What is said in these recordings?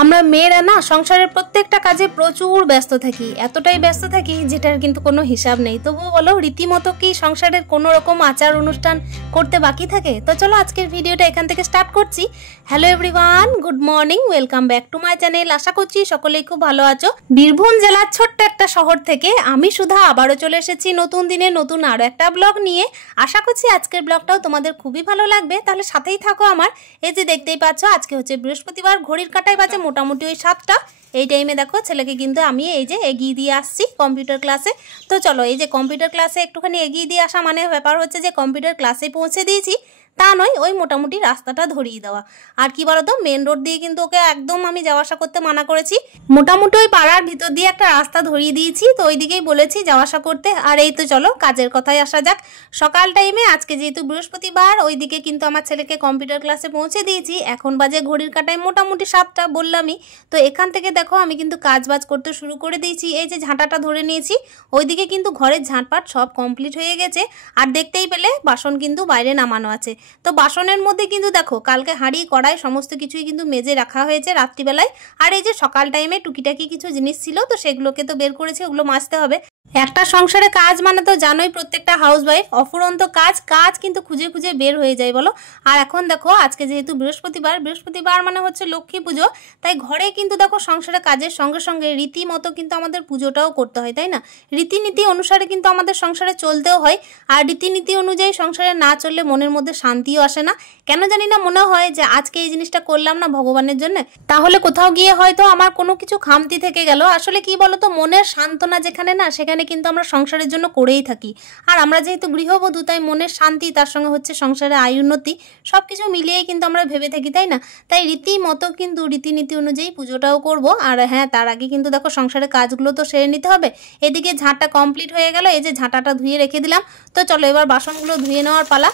আমরা মেয়েরা না সংসারের প্রত্যেকটা কাজে প্রচুর ব্যস্ত থাকি, এতটাই ব্যস্ত থাকি যেটার কিন্তু কোনো হিসাব নেই। তবুও বলো, রীতিমতো কি সংসারের কোনো রকম আচার অনুষ্ঠান করতে বাকি থাকে? তো চলো আজকের ভিডিওটা এখান থেকে স্টার্ট করছি। Hello everyone, good morning, welcome back to my channel. আশা করছি সকলেই খুব ভালো আছো। বীরভূম জেলার ছোট্ট একটা শহর থেকে আমি সুধা আবারও চলে এসেছি নতুন দিনে নতুন আরো একটা ব্লগ নিয়ে। আশা করছি আজকের ব্লগটাও তোমাদের খুবই ভালো লাগবে, তাহলে সাথেই থাকো আমার। এই যে দেখতেই পাচ্ছ, আজকে হচ্ছে বৃহস্পতিবার, ঘড়ির কাঁটায় বাজে মোটামুটি ওই 7টা। এই টাইমে দেখো ছেলেকে কিন্তু আমি এই যে এগিয়ে দিয়ে আসছি কম্পিউটার ক্লাসে। তো চলো, এই যে কম্পিউটার ক্লাসে একটুখানি এগিয়ে দিয়ে আসা মানে ব্যাপার হচ্ছে যে কম্পিউটার ক্লাসে পৌঁছে দিয়েছি তা নয়, ওই মোটামুটি রাস্তাটা ধরিয়ে দেওয়া। আর কি বলতো, মেন রোড দিয়ে কিন্তু ওকে একদম আমি যাওয়া আসা করতে মানা করেছি। মোটামুটি ওই পাড়ার ভিতর দিয়ে একটা রাস্তা ধরিয়ে দিয়েছি, তো ওই দিকেই বলেছি যাওয়া আসা করতে। আর এই তো চলো কাজের কথায় আসা যাক। সকাল টাইমে আজকে যেহেতু বৃহস্পতিবার, ওই দিকে কিন্তু আমার ছেলেকে কম্পিউটার ক্লাসে পৌঁছে দিয়েছি। এখন বাজে ঘড়ির কাঁটায় মোটামুটি 7টা বললামই। তো এখান থেকে দেখো আমি কিন্তু কাজ বাজ করতে শুরু করে দিয়েছি। এই যে ঝাঁটাটা ধরে নিয়েছি, ওইদিকে কিন্তু ঘরের ঝাঁটপাট সব কমপ্লিট হয়ে গেছে। আর দেখতেই পেলে বাসন কিন্তু বাইরে নামানো আছে। তো বাসনের মধ্যে কিন্তু দেখো কালকে হাঁড়ি কড়াই সমস্ত কিছুই কিন্তু মেজে রাখা হয়েছে রাত্রিবেলায়। আর এই যে সকাল টাইমে টুকিটাকি কিছু জিনিস ছিল, তো সেগুলোকে তো বের করেছি, ওগুলো মাজতে হবে। একটা সংসারে কাজ মানে তো জানোই, প্রত্যেকটা হাউসওয়াইফ অফুরন্ত কাজ কিন্তু খুঁজে খুঁজে বের হয়ে যায় বলো। আর এখন দেখো আজকে যেহেতু বৃহস্পতিবার মানে হচ্ছে লক্ষ্মী পুজো, তাই ঘরে কিন্তু দেখো সংসারে কাজের সঙ্গে সঙ্গে রীতিমতো কিন্তু আমাদের পুজোটাও করতে হয়, তাই না? রীতিনীতি অনুসারে কিন্তু আমাদের সংসারে চলতেও হয়। আর রীতিনীতি অনুযায়ী সংসারে না চললে মনের মধ্যে শান্তিও আসে না। কেন জানি না মনে হয় যে আজকে এই জিনিসটা করলাম না ভগবানের জন্য, তাহলে কোথাও গিয়ে হয়তো আমার কোনো কিছু খামতি থেকে গেল। আসলে কি বলতো, মনের সান্ত্বনা যেখানে না, সেখানে কিন্তু আমরা সংসারের জন্য করেই থাকি। আর আমরা যেহেতু গৃহবধূ, তাই মনের শান্তি, তার সঙ্গে হচ্ছে সংসারে আয় উন্নতি, সব কিছু মিলিয়েই কিন্তু আমরা ভেবে থাকি, তাই না? তাই রীতিমতো কিন্তু রীতিনীতি অনুযায়ী পুজোটাও করব। আর হ্যাঁ, তার আগে কিন্তু দেখো সংসারের কাজগুলো তো সেরে নিতে হবে। এদিকে ঝাঁটটা কমপ্লিট হয়ে গেল, এই যে ঝাঁটাটা ধুয়ে রেখে দিলাম। তো চলো এবার বাসনগুলো ধুয়ে নেওয়ার পালা।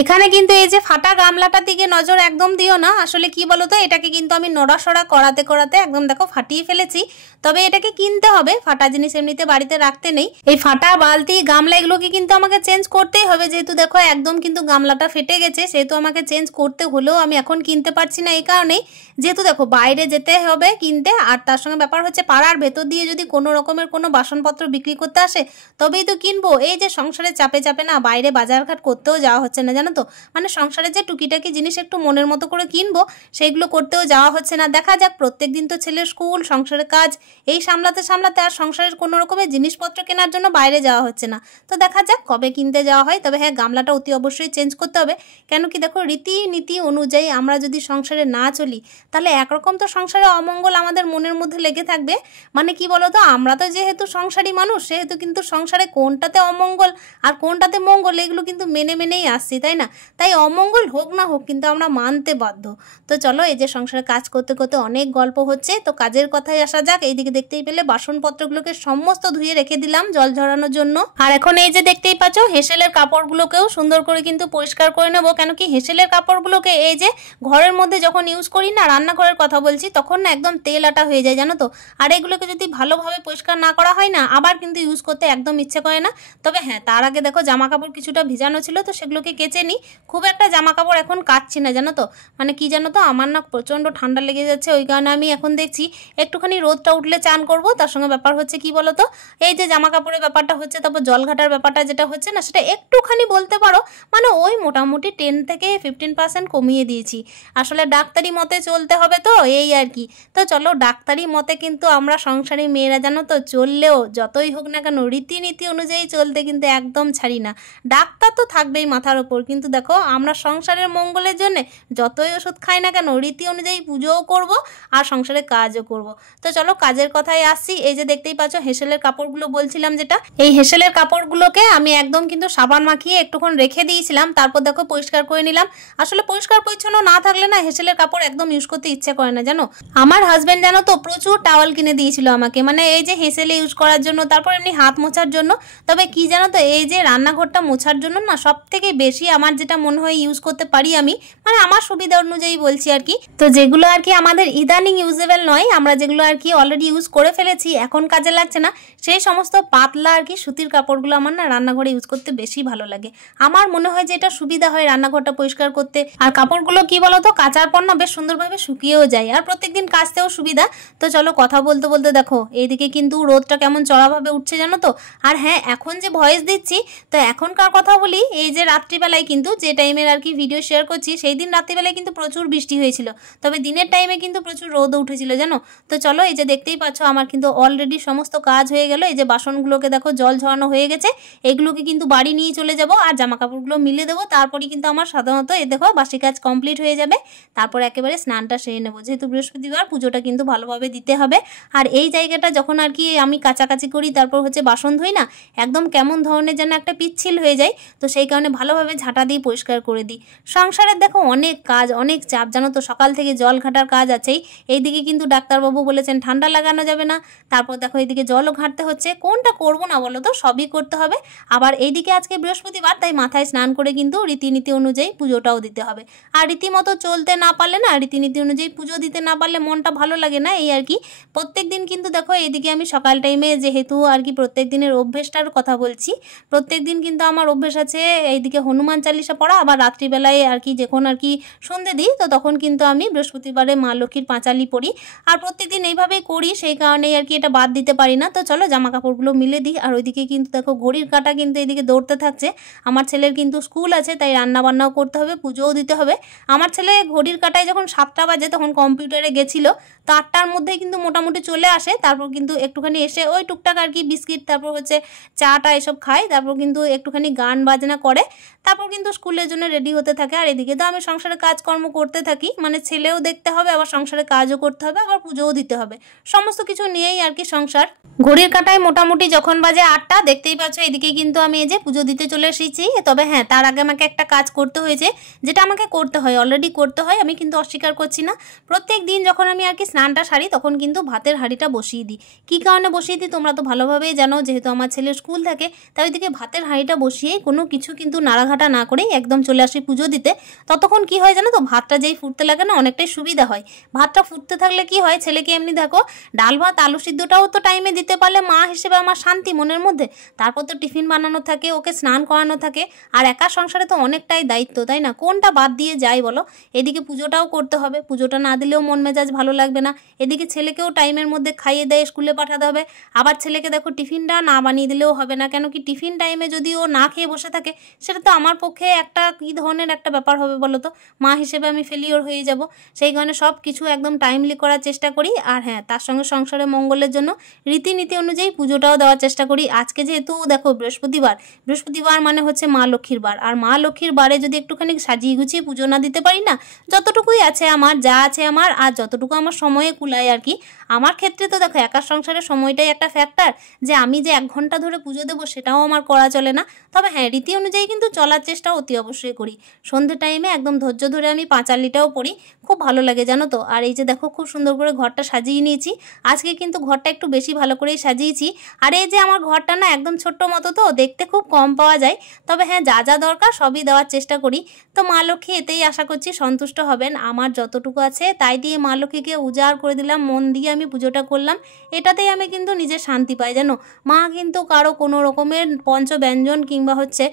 এখানে কিন্তু এই যে ফাটা গামলাটার দিকে নজর একদম দিও না। আসলে কি বলতো, এটাকে কিন্তু আমি নড়াসড়া করাতে করাতে একদম দেখো ফাটিয়ে ফেলেছি। তবে এটাকে কিনতে হবে, ফাটা জিনিস এমনিতে বাড়িতে রাখতে নেই। এই ফাটা বালতি গামলা এগুলোকে কিন্তু আমাকে চেঞ্জ করতেই হবে, যেহেতু দেখো একদম কিন্তু গামলাটা ফেটে গেছে, সেহেতু আমাকে চেঞ্জ করতে হলেও আমি এখন কিনতে পারছি না। এই কারণেই, যেহেতু দেখো বাইরে যেতে হবে কিনতে, আর তার সঙ্গে ব্যাপার হচ্ছে পাড়ার ভেতর দিয়ে যদি কোনো রকমের কোনো বাসনপত্র বিক্রি করতে আসে তবেই তো কিনবো। এই যে সংসারে চাপে চাপে না বাইরে বাজারঘাট করতেও যাওয়া হচ্ছে না, জানো তো। মানে সংসারে যে টুকিটাকি জিনিস একটু মনের মতো করে কিনবো, সেইগুলো করতেও যাওয়া হচ্ছে না। দেখা যাক, প্রত্যেকদিন তো ছেলের স্কুল, সংসারের কাজ, এই সামলাতে সামলাতে আর সংসারের কোনো রকমের জিনিসপত্র কেনার জন্য বাইরে যাওয়া হচ্ছে না। তো দেখা যাক কবে কিনতে যাওয়া হয়। তবে হ্যাঁ, গামলাটা অতি অবশ্যই চেঞ্জ করতে হবে। কেন কি দেখো, রীতিনীতি অনুযায়ী আমরা যদি সংসারে না চলি, তাহলে একরকম তো সংসারে অমঙ্গল আমাদের মনের মধ্যে লেগে থাকবে। মানে কি বলতো, আমরা তো যেহেতু সংসারী মানুষ, সেহেতু কিন্তু সংসারে কোনটাতে অমঙ্গল আর কোনটাতে মঙ্গল, এগুলো কিন্তু মেনে মেনেই আসছি, তাই না? তাই অমঙ্গল হোক না হোক কিন্তু আমরা মানতে বাধ্য। তো চলো, এই যে সংসারে কাজ করতে করতে অনেক গল্প হচ্ছে, তো কাজের কথায় আসা যাক। এইদিকে দেখতেই পেলে বাসনপত্রগুলোকে সমস্ত ধুয়ে রেখে দিলাম জল ঝরানোর জন্য। আর এখন এই যে দেখতেই পাচ্ছ, হেঁসেলের কাপড়গুলোকেও সুন্দর করে কিন্তু পরিষ্কার করে নেবো। কেন কি হেঁসেলের কাপড়গুলোকে এই যে ঘরের মধ্যে যখন ইউজ করি না, রান্নাঘরের কথা বলছি, তখন না একদম তেল আটা হয়ে যায়, জানো তো। আর এগুলোকে যদি ভালোভাবে পরিষ্কার না করা হয় না, আবার কিন্তু ইউজ করতে একদম ইচ্ছে করে না। তবে হ্যাঁ, তার আগে দেখো জামা কাপড় কিছুটা ভিজানো ছিল, তো সেগুলোকে কেচে নিই। খুব একটা জামা কাপড় এখন কাচ্ছি না, জানো তো। মানে কি জানো তো, আমার না প্রচণ্ড ঠান্ডা লেগে যাচ্ছে, ওই কারণে আমি এখন দেখছি একটুখানি রোদটা উঠলে চান করব। তার সঙ্গে ব্যাপার হচ্ছে কি বলতো, এই যে জামা কাপড়ের ব্যাপারটা হচ্ছে, তারপর জল ঘাটার ব্যাপারটা যেটা হচ্ছে না, সেটা একটুখানি বলতে পারো মানে ওই মোটামুটি 10 থেকে 15% কমিয়ে দিয়েছি। আসলে ডাক্তারি মতে চলতে হবে তো, এই আর কি। তো চলো, ডাক্তারি মতে কিন্তু আমরা সংসারী মেয়েরা জানো তো, চললেও যতই হোক না কেন রীতিনীতি অনুযায়ী চলতে কিন্তু একদম ছাড়ি না। ডাক্তার তো থাকবেই মাথার ওপর, কিন্তু দেখো আমরা সংসারের মঙ্গলের জন্য যতই ওষুধ খাই না কেন, রীতি অনুযায়ী পুজোও করব আর সংসারে কাজও করব। তো চলো কাজের কথায় আসছি। এই যে দেখতেই পাচ্ছ হেঁসেলের কাপড়গুলো বলছিলাম, যেটা এই হেঁসেলের কাপড়গুলোকে আমি একদম কিন্তু সাবান মাখিয়ে একটুক্ষণ রেখে দিয়েছিলাম, তারপর দেখো পরিষ্কার করে নিলাম। আসলে পরিষ্কার পরিচ্ছন্ন না থাকলে না হেঁসেলের কাপড় একদম ইউজ করতে ইচ্ছে করে না, জানো। আমার হাজবেন্ড জানো তো প্রচুর টাওয়াল কিনে দিয়েছিল আমাকে, মানে এই যে হেঁসেলে ইউজ করার জন্য, তারপর এমনি হাত মোছার জন্য। তবে কি জানো তো, এই যে রান্নাঘরটা মোছার জন্য না সব থেকে বেশি আমার যেটা মনে হয় ইউজ করতে পারি আমি, মানে আমার সুবিধা অনুযায়ী বলছি আর কি। তো যেগুলো আর কি আমাদের ইদানিং ইউজেবল নয়, আমরা যেগুলো আর কি অলরেডি ইউজ করে ফেলেছি, এখন কাজে লাগছে না, সেই সমস্ত পাতলা আর কি সুতির কাপড়গুলো আমার না রান্নাঘরে ইউজ করতে বেশি ভালো লাগে। আমার মনে হয় যে এটা সুবিধা হয় রান্নাঘরটা পরিষ্কার করতে। আর কাপড়গুলো কি বলতো, কাচার পর না বেশ সুন্দরভাবে শুকিয়েও যায়, আর প্রত্যেকদিন কাচতেও সুবিধা। তো চলো কথা বলতে বলতে দেখো এইদিকে কিন্তু রোদটা কেমন চড়াভাবে উঠছে জানো তো। আর হ্যাঁ, এখন যে ভয়েস দিচ্ছি, তো এখনকার কথা বলি, এই যে রাত্রিবেলায় কিন্তু যে টাইমের আর কি ভিডিও শেয়ার করছি, সেই দিন রাত্রিবেলায় কিন্তু প্রচুর বৃষ্টি হয়েছিল, তবে দিনের টাইমে কিন্তু প্রচুর রোদ উঠেছিল জানো। তো চলো, এই যে দেখতেই পাচ্ছ আমার কিন্তু অলরেডি সমস্ত কাজ হয়ে গেল। এই যে বাসনগুলোকে দেখো জল ঝরানো হয়ে গেছে, এগুলোকে কিন্তু বাড়ি নিয়ে চলে যাব আর জামা কাপড়গুলো মিলে দেবো, তারপরে কিন্তু আমার সাধারণত এই দেখো বাসি কাজ কমপ্লিট হয়ে যাবে। তারপর একেবারে স্নানটা সেরে নেবো, যেহেতু বৃহস্পতিবার পুজোটা কিন্তু ভালোভাবে দিতে হবে। আর এই জায়গাটা যখন আর কি আমি কাচাকাচি করি, তারপর হচ্ছে বাসন ধুই না, একদম কেমন ধরনের যেন একটা পিচ্ছিল হয়ে যায়, তো সেই কারণে ভালোভাবে ঝাঁটা দিয়ে পরিষ্কার করে দিই। সংসারের দেখো অনেক কাজ, অনেক চাপ জানো তো, সকাল থেকে জল ঘাটার কাজ আছেই। এইদিকে কিন্তু ডাক্তারবাবু বলেছেন ঠান্ডা লাগানো যাবে না, তারপর দেখো এইদিকে জলও ঘাঁটতে হচ্ছে, কোনটা করবো না বলো তো, সবই করতে হবে। আবার এইদিকে আজকে বৃহস্পতিবার, তাই মাথায় স্নান করে কিন্তু রীতিনীতি অনুযায়ী পুজোটাও দিতে হবে। আর রীতিমতো চলতে না পারলে না, রীতিনীতি অনুযায়ী পুজো দিতে না পারলে মনটা ভালো লাগে না, এই আর কি। প্রত্যেক দিন কিন্তু দেখো এইদিকে আমি সকাল টাইমে যেহেতু আর কি প্রত্যেক দিনের অভ্যেসটার কথা বলছি, প্রত্যেক দিন কিন্তু আমার অভ্যেস আছে এইদিকে হনুমান চালিসা পড়া। আবার রাত্রিবেলায় আর কি যখন আর কি সন্ধে দিই, তো তখন কিন্তু আমি বৃহস্পতিবারে মা লক্ষ্মীর পাঁচালি পড়ি। আর প্রত্যেকদিন এইভাবেই করি, সেই কারণেই আর কি এটা বাদ দিতে পারি না। তো চলো জামা কাপড়গুলো মিলে দিই। আর ওইদিকে কিন্তু দেখো ঘড়ির কাঁটা কিন্তু এইদিকে দৌড়তে থাকছে। আমার ছেলের কিন্তু স্কুল আছে, তাই রান্না বান্নাও করতে হবে, পুজোও দিতে হবে। আমার ছেলে ঘড়ির কাঁটায় যখন 7টা বাজে তখন কম্পিউটারে গেছিলো, তো 8টার মধ্যেই কিন্তু মোটামুটি চলে আসে। তারপর কিন্তু একটুখানি এসে ওই টুকটাক আর কি বিস্কিট, তারপর হচ্ছে চাটা এসব খায়, তারপর কিন্তু একটুখানি গান বাজনা করে, তারপর কিন্তু স্কুলের জন্য রেডি হতে থাকে। আর এদিকে তো আমি সংসারে কাজকর্ম করতে থাকি, মানে ছেলেও দেখতে হবে, আবার সংসারে কাজও করতে হবে, আবার পুজোও দিতে হবে, সমস্ত কিছু নিয়েই আর কি সংসার। ঘড়ির কাঁটায় মোটামুটি যখন বাজে 8টা, দেখতেই পাচ্ছ এদিকে কিন্তু আমি এই যে পুজো দিতে চলে এসেছি। তবে হ্যাঁ, তার আগে আমাকে একটা কাজ করতে হয়েছে, যেটা আমাকে করতে হয়, অলরেডি করতে হয়, আমি কিন্তু অস্বীকার করছি না। প্রত্যেক দিন যখন আমি আর কি স্নানটা সারি, তখন কিন্তু ভাতের হাঁড়িটা বসিয়ে দিই। কী কারণে বসিয়ে দিই তোমরা তো ভালোভাবেই জানো, যেহেতু আমার ছেলের স্কুল থাকে, তাই ওইদিকে ভাতের হাঁড়িটা বসিয়েই কোনো কিছু কিন্তু নাড়াঘাটা না করেই একদম চলে আসি পুজো দিতে। ততক্ষণ কি হয় জানো তো, ভাতটা যেই ফুটতে লাগে না, অনেকটাই সুবিধা হয়। ভাতটা ফুটতে থাকলে কি হয়, ছেলেকে এমনি দেখো ডাল ভাত আলু সিদ্ধটাও তো টাইমে দিতে পারলে মা হিসেবে আমার শান্তি মনের মধ্যে। তারপর তো টিফিন বানানো থাকে, ওকে স্নান করানো থাকে, আর একা সংসারে তো অনেকটাই দায়িত্ব, তাই না, কোনটা বাদ দিয়ে যাই বলো। এদিকে পুজোটাও করতে হবে, পুজোটা না দিলেও মন মেজাজ ভালো লাগবে না। এদিকে ছেলেকেও টাইমের মধ্যে খাইয়ে দেয় স্কুলে পাঠাতে হবে। আবার ছেলেকে দেখো টিফিনটা না বানিয়ে দিলেও হবে না, কেন কি টিফিন টাইমে যদি ও না খেয়ে বসে থাকে, সেটা তো আমার পক্ষে একটা কী ধরনের একটা ব্যাপার হবে বলো তো, মা হিসেবে আমি ফেলিওর হয়ে যাব। সেই কারণে সব কিছু একদম টাইমলি করার চেষ্টা করি। আর হ্যাঁ, তার সঙ্গে সংসারের মঙ্গলের জন্য রীতিনীতি অনুযায়ী পুজোটাও দেওয়ার চেষ্টা করি। আজকে যেহেতু দেখো বৃহস্পতিবার, বৃহস্পতিবার মানে হচ্ছে মা লক্ষ্মীর বার, আর মা লক্ষ্মীর বারে যদি একটুখানি সাজিয়ে গুছিয়ে পুজো না দিতে পারি না, যতটুকুই আছে আমার, যা আছে আমার, আর যতটুকু আমার সময়ে কুলায় আর কি। আমার ক্ষেত্রে তো দেখো একার সংসারের সময়টাই একটা ফ্যাক্টর, যে আমি যে 1 ঘন্টা ধরে পুজো দেবো সেটাও আমার করা চলে না। তবে হ্যাঁ, রীতি অনুযায়ী কিন্তু চলার চেষ্টা অতি অবশ্যই করি। সন্ধ্যে টাইমে একদম ধৈর্য ধরে আমি পাঁচালিটাও পড়ি, খুব ভালো লাগে জানো তো। আর এই যে দেখো খুব সুন্দর করে ঘরটা সাজিয়ে নিয়েছি, আজকে কিন্তু ঘরটা একটু বেশি ভালো করেই সাজিয়েছি। আর এই যে আমার ঘরটা না একদম ছোট্ট মতো, তো দেখতে খুব কম পাওয়া যায়, তবে হ্যাঁ যা যা দরকার সবই দেওয়ার চেষ্টা করি। তো মা লক্ষ্মী এতেই আশা করছি সন্তুষ্ট হবেন, আমার যতটুকু আছে তাই দিয়ে মা লক্ষ্মীকে উজাড় করে দিলাম, মন দিয়ে আমি পুজোটা করলাম, এটাতেই আমি কিন্তু নিজের শান্তি পাই জানো। মা কিন্তু কারো কোনো রকমের পঞ্চব্যঞ্জন কিংবা হচ্ছে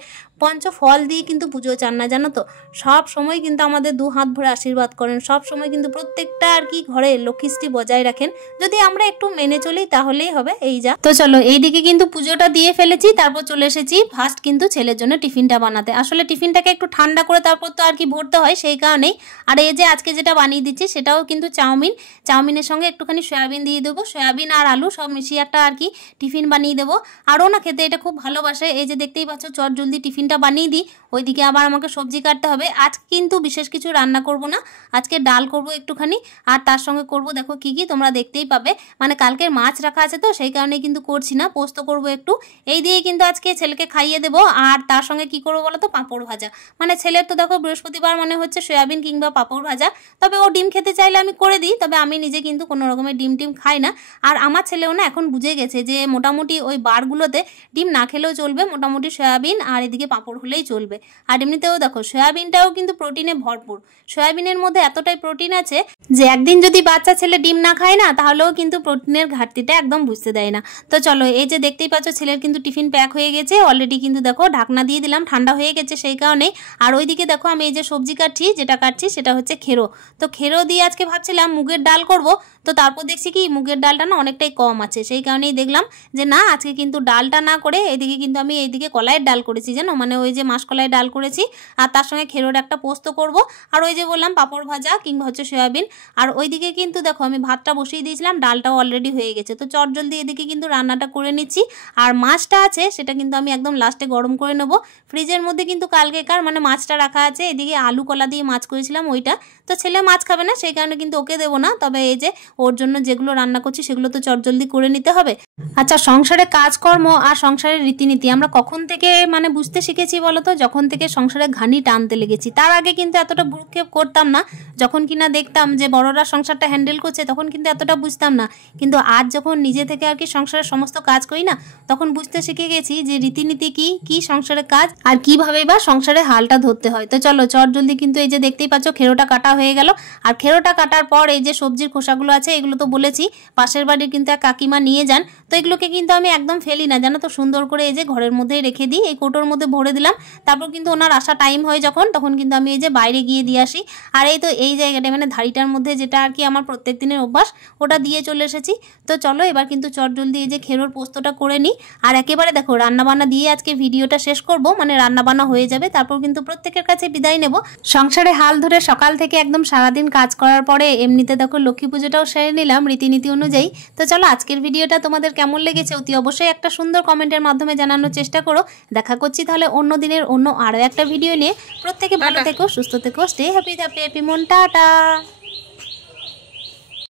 পঞ্চফল দিয়ে কিন্তু পুজো চান না জানো তো। সব সময় কিন্তু আমাদের 2 হাত ভরে আশীর্বাদ করেন, সব সময় কিন্তু প্রত্যেকটা আর কি ঘরে লক্ষ্মীষ্টি বজায় রাখেন। যদি আমরা একটু মেনে চলি তাহলেই হবে, এই যা। তো চলো এইদিকে কিন্তু পুজোটা দিয়ে ফেলেছি, তারপর চলে এসেছি ফার্স্ট কিন্তু ছেলের জন্য টিফিনটা বানাতে। আসলে টিফিনটাকে একটু ঠান্ডা করে তারপর তো আর কি ভরতে হয়, সেই কারণেই। আর এই যে আজকে যেটা বানিয়ে দিচ্ছি সেটাও কিন্তু চাউমিন, চাউমিনের সঙ্গে একটুখানি সয়াবিন দিয়ে দেবো, সয়াবিন আর আলু সব মিশিয়ে একটা আর কি টিফিন বানিয়ে দেবো। আরও না খেতে এটা খুব ভালোবাসে, এই যে দেখতেই পাচ্ছ চট জলদি টিফিনটা বানিয়ে দিই। ওইদিকে আবার আমাকে সবজি কাটতে হবে। আজকে কিন্তু বিশেষ কিছু রান্না করব না, আজকে ডাল করব একটুখানি, আর তার সঙ্গে করব দেখো কি কি তোমরা দেখতেই পাবে। মানে কালকের মাছ রাখা আছে তো সেই কারণে কিন্তু করছি না, পোস্ত করব একটু, এই দিয়ে কিন্তু আজকে ছেলেকে খাইয়ে দেবো। আর তার সঙ্গে কি করবো বলো তো, পাঁপড় ভাজা। মানে ছেলের তো দেখো বৃহস্পতিবার মানে হচ্ছে সয়াবিন কিংবা পাঁপড় ভাজা, তবে ও ডিম খেতে চাইলে আমি করে দিই, তবে আমি নিজে কিন্তু কোনো রকমের ডিম টিম খাই না। আর আমার ছেলেও না এখন বুঝে গেছে যে মোটামুটি ওই বারগুলোতে ডিম না খেলেও চলবে, মোটামুটি সয়াবিন আর এদিকে পাঁপড় হলেই চলবে। হবে। আর এমনিতেও দেখো সয়াবিনটাও কিন্তু প্রোটিনে ভরপুর। সয়াবিনের মধ্যে এতটাই প্রোটিন আছে যে একদিন যদি বাচ্চা ছেলে ডিম না খায় না, তাহলেও কিন্তু প্রোটিনের ঘাটতিটা একদম বুঝতে দেয় না। তো চলো, এই যে দেখতেই পাচ্ছ ছেলের কিন্তু টিফিন প্যাক হয়ে গেছে অলরেডি, কিন্তু দেখো ঢাকনা দিয়ে দিলাম, ঠান্ডা হয়ে গেছে সেই কারণেই। আর ওইদিকে দেখো আমি এই যে সবজি কাটছি, যেটা কাটছি সেটা হচ্ছে খেরো। তো খেরো দিয়ে আজকে ভাবছিলাম মুগের ডাল করব, তো তারপর দেখছি কি মুগের ডালটা না অনেকটাই কম আছে, সেই কারণেই দেখলাম যে না আজকে কিন্তু ডালটা না করে এদিকে কিন্তু আমি এইদিকে কলাইয়ের ডাল করেছি, জানো, মানে ওই যে মাসকলাইয়ের ডাল করেছি, আর তার সঙ্গে খেরোর একটা পোস্ত করব, আর ওই যে বললাম পাঁপড় ভাজা কিংবা হচ্ছে সয়াবিন। আর ওইদিকে কিন্তু দেখো আমি ভাতটা বসিয়ে দিয়েছিলাম, ডালটাও অলরেডি হয়ে গেছে। তো চটজলদি এদিকে কিন্তু রান্নাটা করে নিচ্ছি। আর মাছটা আছে সেটা কিন্তু আমি একদম লাস্টে গরম করে নেব। ফ্রিজের মধ্যে কিন্তু কালকেকার মানে মাছটা রাখা আছে। এদিকে আলু কলা দিয়ে মাছ করেছিলাম ওইটা, তো ছেলে মাছ খাবে না সেই কারণে কিন্তু ওকে দেবো না, তবে এই যে ওর জন্য যেগুলো রান্না করছি সেগুলো তো চটজলদি করে নিতে হবে। আচ্ছা, সংসারে কাজকর্ম আর সংসারের রীতিনীতি আমরা কখন থেকে মানে বুঝতে শিখেছি বলো তো? যখন থেকে সংসারে ঘানি টানতে লেগেছি। তার আগে কিন্তু এতটা ভ্রুক্ষেপ করতাম না, যখন কিনা দেখতাম যে বড়রা সংসারটা হ্যান্ডেল করছে তখন কিন্তু এতটা বুঝতাম না। কিন্তু আজ যখন নিজে থেকে আর কি সংসারের সমস্ত কাজ করি না, তখন বুঝতে শিখে গেছি যে রীতিনীতি কি কি সংসারের কাজ আর কিভাবে বা সংসারে হালটা ধরতে হয়। তো চলো চটজলদি কিন্তু এই যে দেখতেই পাচ্ছ খেরোটা কাটা হয়ে গেল। আর খেরোটা কাটার পর এই যে সবজির খোসাগুলো আছে এগুলো তো বলেছি পাশের বাড়ির কিন্তু এক কাকিমা নিয়ে যান, তো এগুলোকে কিন্তু আমি একদম ফেলি না, জানো তো, সুন্দর করে এই যে ঘরের মধ্যেই রেখে দিই, এই কৌটোর মধ্যে ভরে দিলাম। তারপর কিন্তু ওনার আসা টাইম হয় যখন, তখন কিন্তু আমি এই যে বাইরে গিয়ে দিয়ে আসি। আর এই তো এই জায়গাটা মানে ধাড়িটার মধ্যে যেটা আর কি আমার প্রত্যেক দিনের অভ্যাস, ওটা দিয়ে চলে এসেছি। তো চলো এবার কিন্তু চটজলদি এই যে খেরোর পোস্তটা করে নিই। আর একেবারে দেখো রান্নাবান্না দিয়ে আজকে ভিডিওটা শেষ করব, মানে রান্নাবান্না হয়ে যাবে, তারপর কিন্তু প্রত্যেকের কাছে বিদায় নেব। সংসারে হাল ধরে সকাল থেকে একদম সারাদিন কাজ করার পরে এমনিতে দেখো লক্ষ্মী পুজোটাও সেরে নিলাম রীতিনীতি অনুযায়ী। তো চলো আজকের ভিডিওটা তোমাদের কেমন লেগেছে অতি অবশ্যই একটা সুন্দর কমেন্টের মাধ্যমে জানানোর চেষ্টা করো। দেখা করছি তাহলে অন্য দিনের অন্য আরও একটা ভিডিও নিয়ে। প্রত্যেকে ভালো থেকো, সুস্থ থেকো, স্টে হ্যাপি হ্যাপি হ্যাপি মন, টাটা।